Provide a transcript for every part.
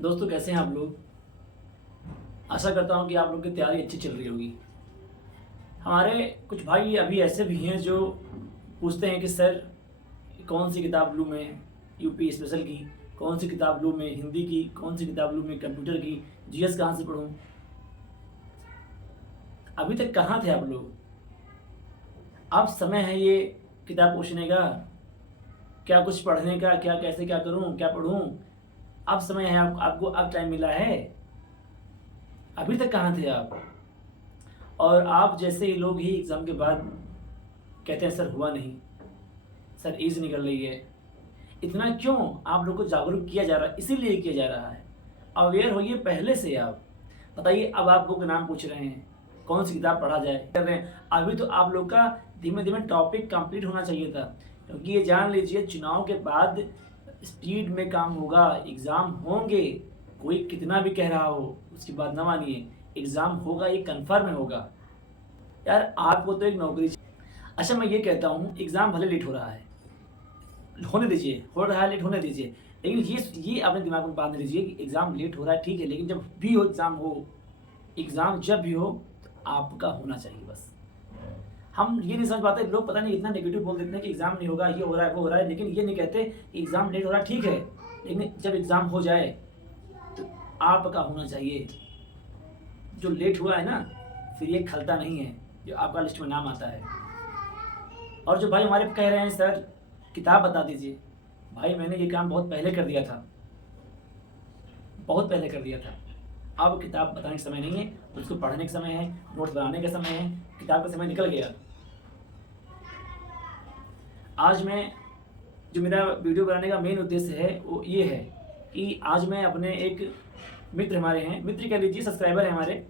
दोस्तों कैसे हैं आप लोग। आशा करता हूँ कि आप लोग की तैयारी अच्छी चल रही होगी। हमारे कुछ भाई अभी ऐसे भी हैं जो पूछते हैं कि सर कौन सी किताब लूँ मैं यूपी स्पेशल की, कौन सी किताब लूँ मैं हिंदी की, कौन सी किताब लूँ मैं कंप्यूटर की, जीएस कहाँ से पढूं। अभी तक कहाँ थे आप लोग। अब समय है ये किताब पूछने का, क्या कुछ पढ़ने का, क्या कैसे क्या करूँ क्या पढ़ूँ। अब समय है, आपको अब टाइम मिला है। अभी तक कहाँ थे आप। और आप जैसे ही लोग ही एग्ज़ाम के बाद कहते हैं सर हुआ नहीं, सर एज निकल रही है। इतना क्यों आप लोग को जागरूक किया जा रहा है, इसीलिए किया जा रहा है। अवेयर होइए पहले से। आप बताइए, अब आप बुक नाम पूछ रहे हैं कौन सी किताब पढ़ा जाए कर रहे हैं। अभी तो आप लोग का धीमे धीमे टॉपिक कंप्लीट होना चाहिए था, क्योंकि ये जान लीजिए चुनाव के बाद स्पीड में काम होगा, एग्ज़ाम होंगे। कोई कितना भी कह रहा हो उसकी बात ना मानिए, एग्ज़ाम होगा, ये कन्फर्म होगा। यार आपको तो एक नौकरी अच्छा मैं ये कहता हूँ एग्ज़ाम भले लेट हो रहा है, होने दीजिए, हो रहा है लेट होने दीजिए। लेकिन ये अपने दिमाग में बांध लीजिए कि एग्ज़ाम लेट हो रहा है ठीक है, लेकिन जब भी हो एग्ज़ाम जब भी हो तो आपका होना चाहिए बस। हम ये नहीं समझ पाते, लोग पता नहीं इतना नेगेटिव बोल देते हैं कि एग्ज़ाम नहीं होगा, ये हो रहा है वो हो रहा है, लेकिन ये नहीं कहते कि एग्ज़ाम लेट हो रहा है ठीक है, लेकिन जब एग्ज़ाम हो जाए तो आपका होना चाहिए। जो लेट हुआ है ना, फिर ये खलता नहीं है जो आपका लिस्ट में नाम आता है। और जो भाई हमारे कह रहे हैं सर किताब बता दीजिए, भाई मैंने ये काम बहुत पहले कर दिया था, बहुत पहले कर दिया था। अब किताब बताने का समय नहीं है, उसको पढ़ने का समय है, नोट्स बनाने का समय है। किताब का समय निकल गया। आज मैं जो मेरा वीडियो बनाने का मेन उद्देश्य है वो ये है कि आज मैं अपने एक मित्र, हमारे हैं मित्र कह लीजिए, सब्सक्राइबर है हमारे,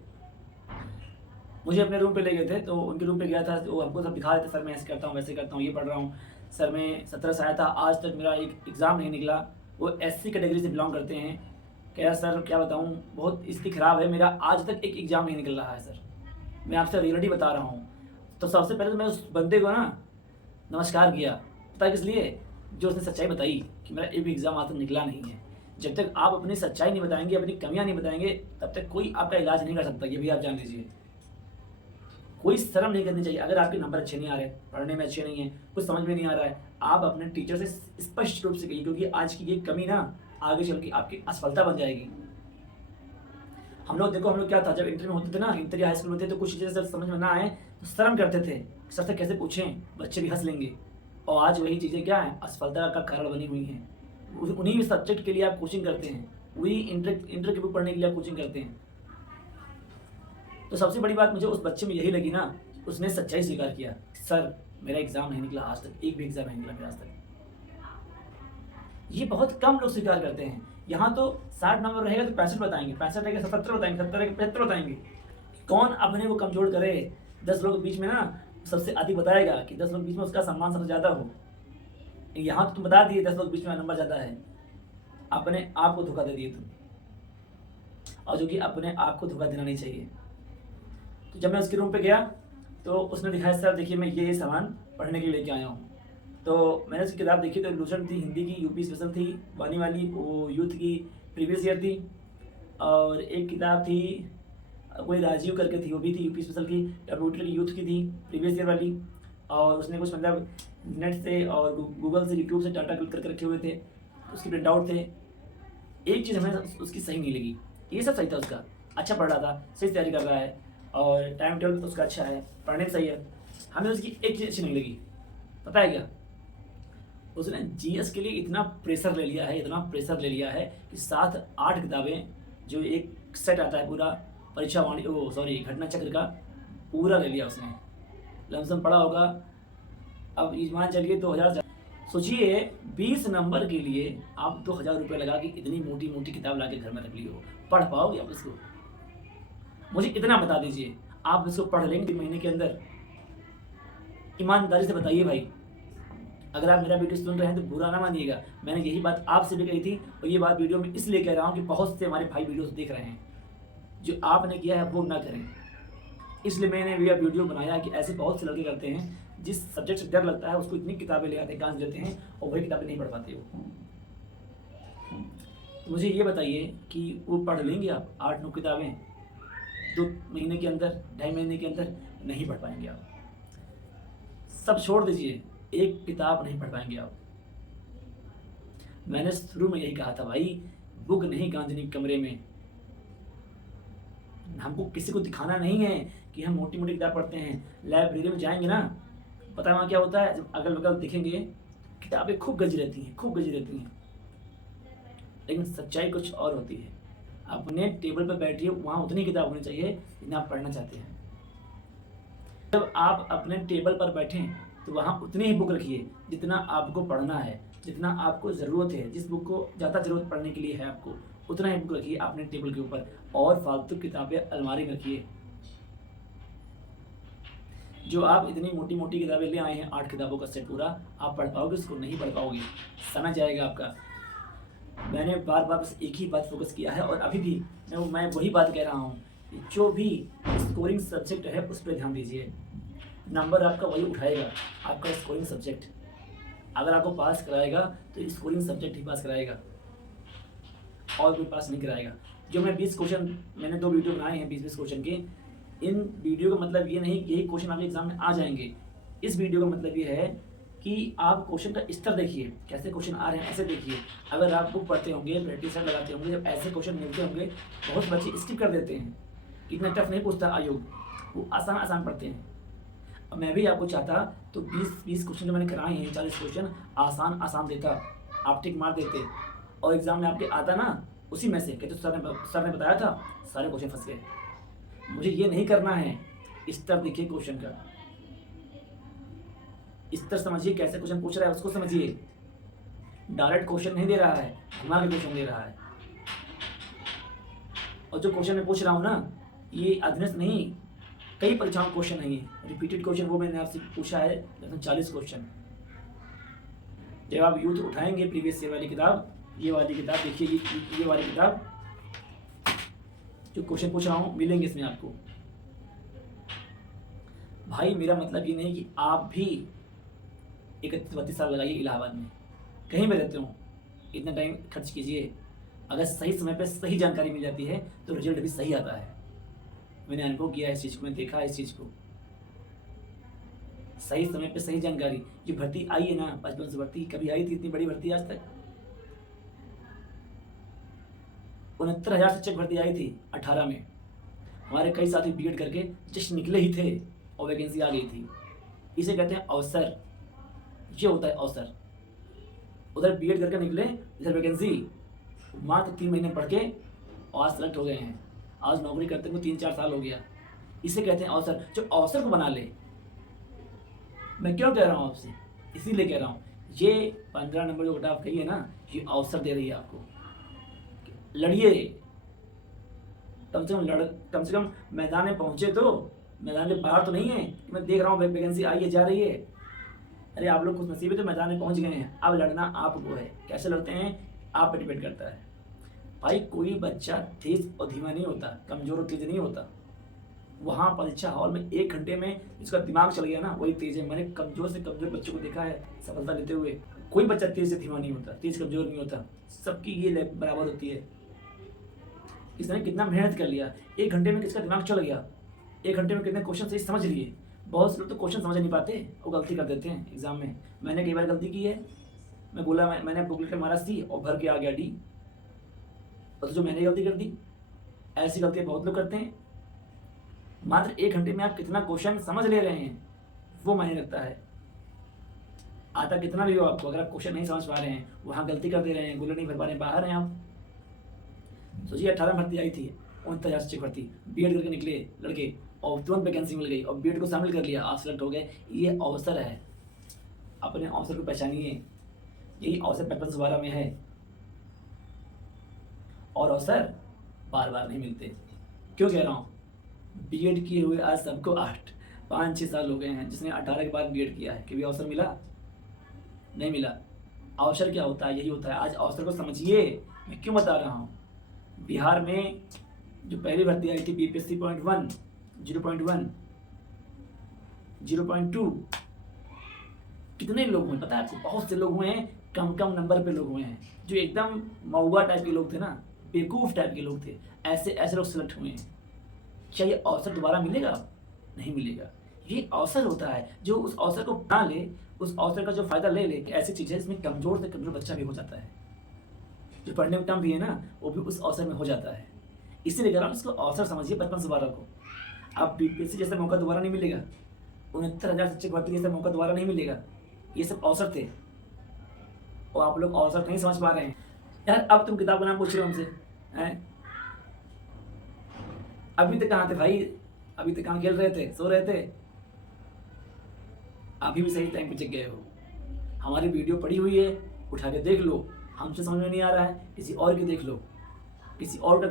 मुझे अपने रूम पे ले गए थे। तो उनके रूम पे गया था तो वो हमको सब दिखा रहे थे, सर मैं ऐसे करता हूँ वैसे करता हूँ, ये पढ़ रहा हूँ सर, मैं 17 से आया था, आज तक मेरा एक एग्ज़ाम नहीं निकला। वो एससी कैटेगरी से बिलोंग करते हैं। कह रहा सर क्या बताऊँ, बहुत स्थिति ख़राब है, मेरा आज तक एक एग्ज़ाम नहीं निकल रहा है सर, मैं आपसे रियलिटी बता रहा हूँ। तो सबसे पहले तो मैं उस बंदे को ना नमस्कार किया, पता किस लिए, जो उसने सच्चाई बताई कि मेरा एक भी एग्ज़ाम आज तक निकला नहीं है। जब तक आप अपनी सच्चाई नहीं बताएंगे, अपनी कमियाँ नहीं बताएंगे, तब तक कोई आपका इलाज नहीं कर सकता, ये भी आप जान लीजिए। कोई शर्म नहीं करनी चाहिए। अगर आपके नंबर अच्छे नहीं आ रहे, पढ़ने में अच्छे नहीं हैं, कुछ समझ में नहीं आ रहा है, आप अपने टीचर से स्पष्ट रूप से कहिए, क्योंकि आज की ये कमी ना आगे चल के आपकी असफलता बन जाएगी। हम लोग देखो, हम लोग क्या था जब इंटर में होते थे ना, इंटर या हाई स्कूल में थे, तो कुछ चीज़ें जब समझ में ना आए तो शर्म करते थे, सर से कैसे पूछें, बच्चे भी हंस लेंगे। और आज वही चीज़ें क्या है, असफलता का कारण बनी हुई हैं। उन्हीं सब्जेक्ट के लिए आप कोचिंग करते हैं, वही इंटर की बुक पढ़ने के लिए आप कोचिंग करते हैं। तो सबसे बड़ी बात मुझे उस बच्चे में यही लगी ना, उसने सच्चाई स्वीकार किया, सर मेरा एग्ज़ाम नहीं निकला आज तक, एक भी एग्ज़ाम नहीं निकला मेरा आज तक। ये बहुत कम लोग स्वीकार करते हैं। यहाँ तो 60 नंबर रहेगा तो 65 बताएंगे, 65 रहेगा 70 बताएंगे, 70 रहेगा 75 बताएंगे। कौन अपने को कमज़ोर करे। 10 लोग के बीच में ना सबसे अधिक बताएगा कि 10 लोग के बीच में उसका सम्मान सबसे ज़्यादा हो। यहाँ तो तुम बता दिए 10 लोग के बीच में नंबर ज़्यादा है, अपने आप को धोखा दे दिए तुम, और जो कि अपने आप को धोखा देना नहीं चाहिए। तो जब मैं उसके रूम पे गया तो उसने दिखाया, सर देखिए मैं ये सामान पढ़ने के लिए लेके आया हूँ। तो मैंने उसकी किताब देखी तो लूसेंट थी, हिंदी की यूपी स्पेशल थी, वानी वाली, वो यूथ की प्रीवियस ईयर थी। और एक किताब थी कोई राजीव करके थी, वो भी थी यूपी स्पेशल की, कंप्यूटर की यूथ की थी प्रीवियस ईयर वाली। और उसने कुछ मतलब नेट से और गूगल से यूट्यूब से डाटा कलेक्ट करके रखे हुए थे, उसके प्रिंट आउट थे। एक चीज़ हमें उसकी सही नहीं लगी, ये सब सही था उसका, अच्छा पढ़ रहा था, सही तैयारी कर रहा है, और टाइम टेबल उसका अच्छा है, पढ़ने में सही है। हमें उसकी एक चीज़ अच्छी नहीं लगी, पता है क्या, उसने जीएस के लिए इतना प्रेशर ले लिया है, इतना प्रेशर ले लिया है कि 7-8 किताबें, जो एक सेट आता है पूरा परीक्षा वाणी, ओ सॉरी घटना चक्र का, पूरा ले लिया उसने। लमसम पढ़ा होगा, अब मान चलिए 2000। सोचिए 20 नंबर के लिए आप 2000 रुपये लगा के इतनी मोटी मोटी किताब ला के घर में रख ली हो, पढ़ पाओगे आप इसको। मुझे इतना बता दीजिए, आप इसको पढ़ लेंगे 3 महीने के अंदर? ईमानदारी से बताइए भाई। अगर आप मेरा वीडियो सुन रहे हैं तो बुरा ना मानिएगा, मैंने यही बात आपसे भी कही थी, और ये बात वीडियो में इसलिए कह रहा हूँ कि बहुत से हमारे भाई वीडियोस देख रहे हैं, जो आपने किया है वो ना करें। इसलिए मैंने ये वीडियो बनाया कि ऐसे बहुत से लड़के करते हैं, जिस सब्जेक्ट से डर लगता है उसको इतनी किताबें ले आते हैं, कांच देते हैं, और वही किताबें नहीं पढ़ पाते हो। तो मुझे ये बताइए कि वो पढ़ लेंगे आप 8-9 किताबें 2 महीने के अंदर, 2.5 महीने के अंदर? नहीं पढ़ पाएंगे आप। सब छोड़ दीजिए, एक किताब नहीं पढ़ पाएंगे आप। मैंने शुरू में यही कहा था भाई, बुक नहीं गांजनी कमरे में। हमको किसी को दिखाना नहीं है कि हम मोटी मोटी किताब पढ़ते हैं। लाइब्रेरी में जाएंगे ना, पता है वहाँ क्या होता है? जब अगल बगल देखेंगे किताबें खूब गजी रहती हैं, खूब गजी रहती हैं, लेकिन सच्चाई कुछ और होती है। अपने टेबल पर बैठिए, वहाँ उतनी किताब होनी चाहिए जितना आप पढ़ना चाहते हैं। जब आप अपने टेबल पर बैठें तो वहाँ उतनी ही बुक रखिए जितना आपको पढ़ना है, जितना आपको ज़रूरत है। जिस बुक को ज़्यादा ज़रूरत पढ़ने के लिए है आपको, उतना ही बुक रखिए अपने टेबल के ऊपर, और फालतू किताबें अलमारी में रखिए। जो आप इतनी मोटी मोटी किताबें ले आए हैं, 8 किताबों का सेट पूरा, आप पढ़ पाओगे उसको? नहीं पढ़ पाओगे, समय जाएगा आपका। मैंने बार बार बस एक ही बात फोकस किया है, और अभी भी मैं वही बात कह रहा हूँ, जो भी स्कोरिंग सब्जेक्ट है उस पर ध्यान दीजिए। नंबर आपका वही उठाएगा, आपका स्कोरिंग सब्जेक्ट। अगर आपको पास कराएगा तो स्कोरिंग सब्जेक्ट ही पास कराएगा, और कोई पास नहीं कराएगा। जो मैं 20 क्वेश्चन, मैंने 2 वीडियो बनाए हैं 20-20 क्वेश्चन के। इन वीडियो का मतलब ये नहीं कि यही क्वेश्चन आपके एग्जाम में आ जाएंगे। इस वीडियो का मतलब ये है कि आप क्वेश्चन का स्तर देखिए, कैसे क्वेश्चन आ रहे हैं ऐसे देखिए। अगर आप बुक पढ़ते होंगे, प्रैक्टिस सेट लगाते होंगे, जब ऐसे क्वेश्चन मिलते होंगे, बहुत बच्चे स्किप कर देते हैं। इतना टफ नहीं पूछता आयोग, वो आसान आसान पढ़ते हैं। अब मैं भी आपको चाहता तो 20 क्वेश्चन जो मैंने कराए हैं, 40 क्वेश्चन आसान आसान देता, आप टिक मार देते, और एग्जाम में आपके आता ना उसी में से कहते तो सर ने बताया था, सारे क्वेश्चन फंस गए। मुझे ये नहीं करना है। स्तर देखिए क्वेश्चन का, स्तर समझिए, कैसे क्वेश्चन पूछ रहा है उसको समझिए। डायरेक्ट क्वेश्चन नहीं दे रहा है, घुमा के क्वेश्चन दे रहा है। और जो क्वेश्चन मैं पूछ रहा हूँ ना, ये अधीनस्थ नहीं, कई परीक्षाओं क्वेश्चन नहीं है, रिपीटेड क्वेश्चन। वो मैंने आपसे पूछा है लगभग 40 क्वेश्चन। जब आप यूथ उठाएंगे प्रीवियस ईयर वाली किताब, ये वाली किताब देखिए, ये वाली किताब, जो क्वेश्चन पूछ रहा हूँ मिलेंगे इसमें आपको। भाई मेरा मतलब ये नहीं कि आप भी 31-32 साल लगाइए इलाहाबाद में, कहीं भी रहते हो, इतना टाइम खर्च कीजिए। अगर सही समय पे सही जानकारी मिल जाती है तो रिजल्ट भी सही आता है। मैंने अनुभव किया है इस चीज़ को, मैंने देखा है इस चीज़ को। सही समय पे सही जानकारी, ये भर्ती आई है ना, 55 से भर्ती कभी आई थी इतनी बड़ी भर्ती आज तक? 69,000 शिक्षक भर्ती आई थी 18 में। हमारे कई साथी बीएड करके जस्ट निकले ही थे और वैकेंसी आ गई थी। इसे कहते हैं अवसर, ये होता है अवसर। उधर बीएड करके निकले, इधर वैकेंसी, मात्र 3 महीने पढ़ के और आज सेलेक्ट हो गए हैं। आज नौकरी करते हुए 3-4 साल हो गया। इसे कहते हैं अवसर, जो अवसर को बना ले। मैं क्यों कह रहा हूँ आपसे? इसीलिए कह रहा हूँ, ये 15 नंबर जो घटाव कही है ना, ये अवसर दे रही है आपको। लड़िए, कम से कम मैदान में पहुंचे तो, मैदान के बाहर तो नहीं है कि मैं देख रहा हूँ वैकेंसी आई है जा रही है। अरे आप लोग कुछ नसीब है तो मैदान में पहुंच गए हैं। अब लड़ना आपको है, कैसे लड़ते हैं आप पे डिपेंड करता है। भाई कोई बच्चा तेज और धीमा नहीं होता, कमजोर और तेज नहीं होता। वहाँ परीक्षा हॉल में 1 घंटे में जिसका दिमाग चल गया ना, वही तेज है। मैंने कमजोर से कमजोर बच्चों को देखा है सफलता लेते हुए। कोई बच्चा तेज से धीमा नहीं होता, तेज कमजोर नहीं होता, सबकी ये बराबर होती है। इसने कितना मेहनत कर लिया, 1 घंटे में किसका दिमाग चल गया, 1 घंटे में कितने क्वेश्चन सही समझ लिए। बहुत से लोग तो क्वेश्चन समझ नहीं पाते, वो गलती कर देते हैं एग्जाम में। मैंने कई बार गलती की है। मैं बोला मैंने बुकलेट मारा सी और भर के आ गया डी, और जो मैंने गलती कर दी। ऐसी गलतियाँ बहुत लोग करते हैं। मात्र 1 घंटे में आप कितना क्वेश्चन समझ ले रहे हैं वो मायने रखता है। आता कितना भी हो आपको, अगर आप क्वेश्चन नहीं समझ पा रहे हैं, वहाँ गलती कर दे रहे हैं, बुलेट नहीं भर पा रहे हैं, बाहर हैं आप। सोचिए 18 भर्ती आई थी, 39,000 शिक्षक भर्ती, बीएड करके निकले लड़के और तुरंत वैकेंसी मिल गई और बीएड को शामिल कर लिया, आप सेलेक्ट हो गए। ये अवसर है, अपने अवसर को पहचानिए। यही अवसर 55-12 में है, और अवसर बार बार नहीं मिलते। क्यों कह रहा हूँ? बीएड किए हुए आज सबको 5-6 साल हो गए हैं। जिसने 18 के बाद बीएड किया है, कभी अवसर मिला? नहीं मिला। अवसर क्या होता है? यही होता है। आज अवसर को समझिए। मैं क्यों बता रहा हूँ? बिहार में जो पहली भर्ती आई थी बीपीएससी 0.1, 0.1, 0.2, कितने लोग हुए पता है आपको? बहुत से लोग हुए हैं कम कम नंबर पे लोग हुए हैं, जो एकदम मऊगा टाइप के लोग थे ना, बेवकूफ़ टाइप के लोग थे, ऐसे ऐसे लोग सेलेक्ट हुए हैं। क्या ये अवसर दोबारा मिलेगा? नहीं मिलेगा। ये अवसर होता है, जो उस अवसर को अपना ले, उस अवसर का जो फ़ायदा ले ले, कि ऐसी चीज़ है इसमें कमज़ोर से कमज़ोर बच्चा भी हो जाता है। जो पढ़ने में कम भी है ना, वो भी उस अवसर में हो जाता है। इसीलिए कह रहा हूँ, इसको अवसर समझिए बचपन से 12 को। अब बीपीएससी जैसा मौका दोबारा नहीं मिलेगा, 69,000 शिक्षक भर्ती जैसा मौका दोबारा नहीं मिलेगा। ये सब अवसर थे और आप लोग अवसर नहीं समझ पा रहे हैं। यार अब तुम किताब का नाम पूछ रहे हो हमसे, हैं? अभी तक कहाँ थे भाई? अभी तक कहाँ खेल रहे थे, सो रहे थे? अभी भी सही टाइम पे जग गए हो। हमारी वीडियो पड़ी हुई है, उठा के देख लो। हमसे समझ में नहीं आ रहा है, किसी और की देख लो, किसी और का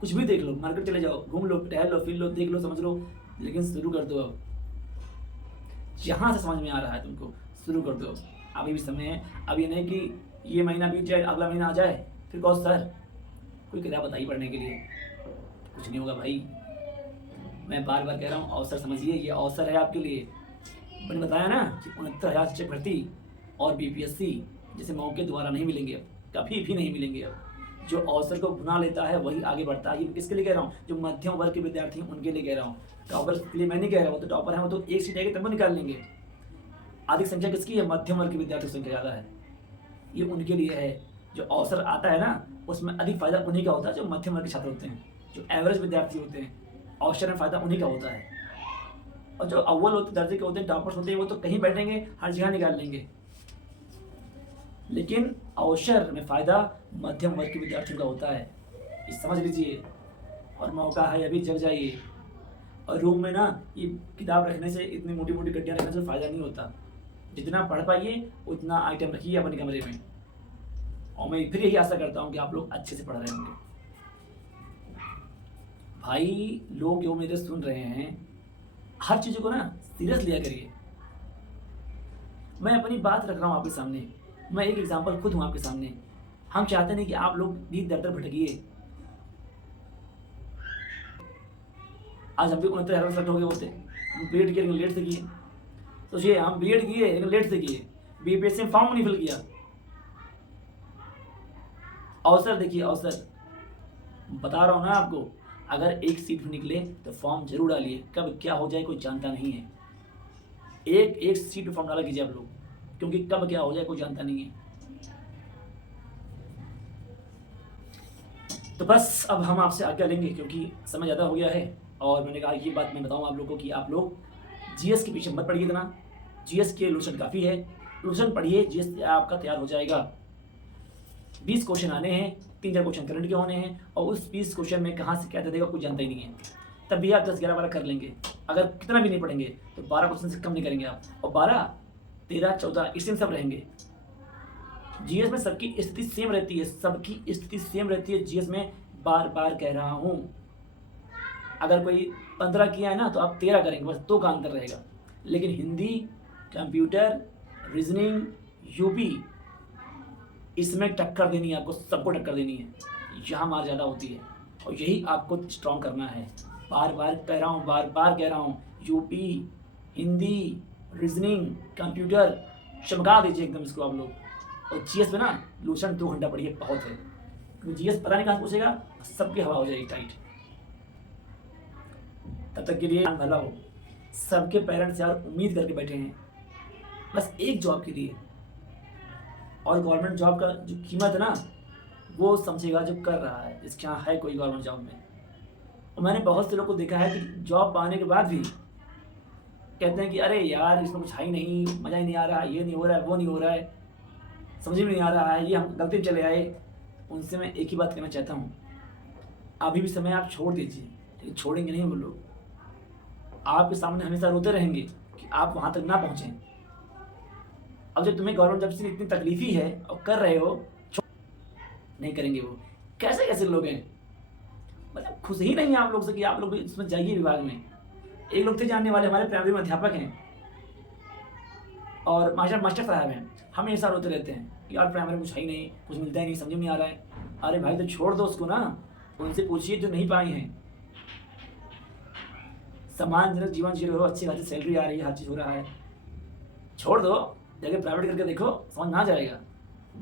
कुछ भी देख लो, मार्केट चले जाओ, घूम लो, टहल लो, फिर लो, देख लो, समझ लो, लेकिन शुरू कर दो अब। जहाँ से समझ में आ रहा है तुमको, शुरू कर दो। अभी भी समय है। अब ये नहीं कि ये महीना बीत जाए, अगला महीना आ जाए, फिर कहो सर कोई किताब बताइए पढ़ने के लिए। कुछ नहीं होगा भाई। मैं बार बार कह रहा हूँ, अवसर समझिए, ये अवसर है आपके लिए। मैंने बताया ना कि 69,000 शिक्षक भर्ती और बीपीएससी जैसे मौके दोबारा नहीं मिलेंगे, अब कभी भी नहीं मिलेंगे। अब जो अवसर को भुना लेता है वही आगे बढ़ता है। ये किसके लिए कह रहा हूँ? जो मध्यम वर्ग के विद्यार्थी हैं उनके लिए कह रहा हूँ। टॉपर के लिए मैं नहीं कह रहा, वो तो टॉपर है, वो तो एक सीट आएगी तब वो निकाल लेंगे। अधिक संख्या किसकी है? मध्यम वर्ग के विद्यार्थियों की संख्या ज़्यादा है। ये उनके लिए है। जो अवसर आता है ना, उसमें अधिक फायदा उन्हीं का होता है जो मध्यम वर्ग के छात्र होते हैं, जो एवरेज विद्यार्थी होते हैं। अवसर में फायदा उन्हीं का होता है। और जो अव्वल होते दर्जे के होते हैं, टॉपर्स होते हैं, वो तो कहीं बैठेंगे, हर जगह निकाल लेंगे। लेकिन अवसर में फायदा मध्यम वर्ग के विद्यार्थियों का होता है, ये समझ लीजिए। और मौका है, अभी जग जाइए। और रूम में ना ये किताब रखने से, इतनी मोटी मोटी गड्डियाँ रखने से फ़ायदा नहीं होता। जितना पढ़ पाइए उतना आइटम रखिए अपने कमरे में। और मैं फिर यही आशा करता हूँ कि आप लोग अच्छे से पढ़ रहे होंगे। भाई लोग जो मेरे सुन रहे हैं, हर चीज़ों को ना सीरियस लिया करिए। मैं अपनी बात रख रहा हूँ आपके सामने, मैं एक एग्जांपल खुद हूँ आपके सामने। हम चाहते नहीं कि आप लोग भी दर दर भटकिए। आज हम भी 69,000 सेलेक्ट हो गए होते, हम बीएड किए लेकिन लेट से किए। सोचिए, हम बीएड किए लेकिन लेट से किए, बीपीएससी में फॉर्म नहीं फिल किया। अवसर देखिए, अवसर बता रहा हूँ ना आपको। अगर एक सीट भी निकले तो फॉर्म जरूर डालिए, कब क्या हो जाए कोई जानता नहीं है। एक एक सीट पे फॉर्म डाला कीजिए आप लोग, क्योंकि कब क्या हो जाए कोई जानता नहीं है। तो बस अब हम आपसे आज्ञा लेंगे, क्योंकि समय ज़्यादा हो गया है। और मैंने कहा ये बात मैं बताऊँ आप लोगों को कि आप लोग जीएस के पीछे मत पड़िए इतना। जीएस के लोशन काफ़ी है, लोशन पढ़िए, जीएस आपका तैयार हो जाएगा। 20 क्वेश्चन आने हैं, 3-4 क्वेश्चन करंट के होने हैं, और उस 20 क्वेश्चन में कहाँ से क्या दे देगा कोई जानता ही नहीं है। तब भी आप 10, 11, 12 कर लेंगे। अगर कितना भी नहीं पढ़ेंगे तो 12 क्वेश्चन से कम नहीं करेंगे आप, और 12, 13, 14 इसमें सब रहेंगे। जीएस में सबकी स्थिति सेम रहती है, सबकी स्थिति सेम रहती है जीएस में, बार बार कह रहा हूँ। अगर कोई 15 किया है ना तो आप 13 करेंगे, बस 2 का अंतर रहेगा। लेकिन हिंदी, कंप्यूटर, रीजनिंग, यूपी, इसमें टक्कर देनी है आपको, सबको टक्कर देनी है। यहाँ मार ज़्यादा होती है और यही आपको स्ट्रॉन्ग करना है। बार बार कह रहा हूँ, बार बार कह रहा हूँ, यूपी, हिंदी, रीजनिंग, कंप्यूटर चमका दीजिए एकदम इसको आप लोग। और जीएस में ना लोशन 2 घंटा पढ़िए, बहुत है। क्योंकि जीएस पता नहीं कहाँ से पूछेगा, सबकी हवा हो जाएगी टाइट। तब तक के लिए भला हो। सबके पेरेंट्स यार उम्मीद करके बैठे हैं बस एक जॉब के लिए। और गवर्नमेंट जॉब का जो कीमत है ना, वो समझेगा जो कर रहा है, इसके यहाँ है कोई गवर्नमेंट जॉब में। और मैंने बहुत से लोग को देखा है कि जॉब पाने के बाद भी कहते हैं कि अरे यार इसमें कुछ है ही नहीं, मज़ा ही नहीं आ रहा, ये नहीं हो रहा है, वो नहीं हो रहा है, समझ में नहीं आ रहा है, ये हम गलती में चले आए। उनसे मैं एक ही बात कहना चाहता हूँ, अभी भी समय आप छोड़ दीजिए, लेकिन छोड़ेंगे नहीं वो लोग। आपके सामने हमेशा रोते रहेंगे कि आप वहाँ तक ना पहुँचें। अब जब तुम्हें गवर्नमेंट जॉब से इतनी तकलीफ ही है और कर रहे हो, नहीं करेंगे वो। कैसे कैसे लोग हैं, मतलब खुश ही नहीं है आप लोग से कि आप लोग भी इसमें जाइए विभाग में। एक लोग थे जानने वाले, हमारे प्राइमरी में अध्यापक हैं और मास्टर साहब हैं, हमेशा रोते रहते हैं कि यार प्राइमरी में कुछ है ही नहीं, कुछ मिलता ही नहीं, समझ में नहीं आ रहा है। अरे भाई तो छोड़ दो उसको ना, उनसे पूछिए जो नहीं पाए हैं। सम्मानजनक जीवन जी रहे हो, अच्छी खासी सैलरी आ रही है, हर चीज़ हो रहा है, छोड़ दो, जाके प्राइवेट करके देखो, समझ में आ जाएगा।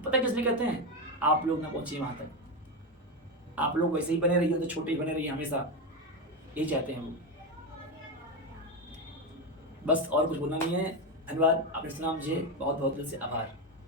पता है किस लिए कहते हैं? आप लोग ना पहुँचिए वहाँ तक। आप लोग वैसे ही बने रहिए, तो छोटे ही बने रहिए हमेशा, यही चाहते हैं वो। बस और कुछ बोलना नहीं है। धन्यवाद, आपने सुना मुझे, बहुत-बहुत दिल से आभार।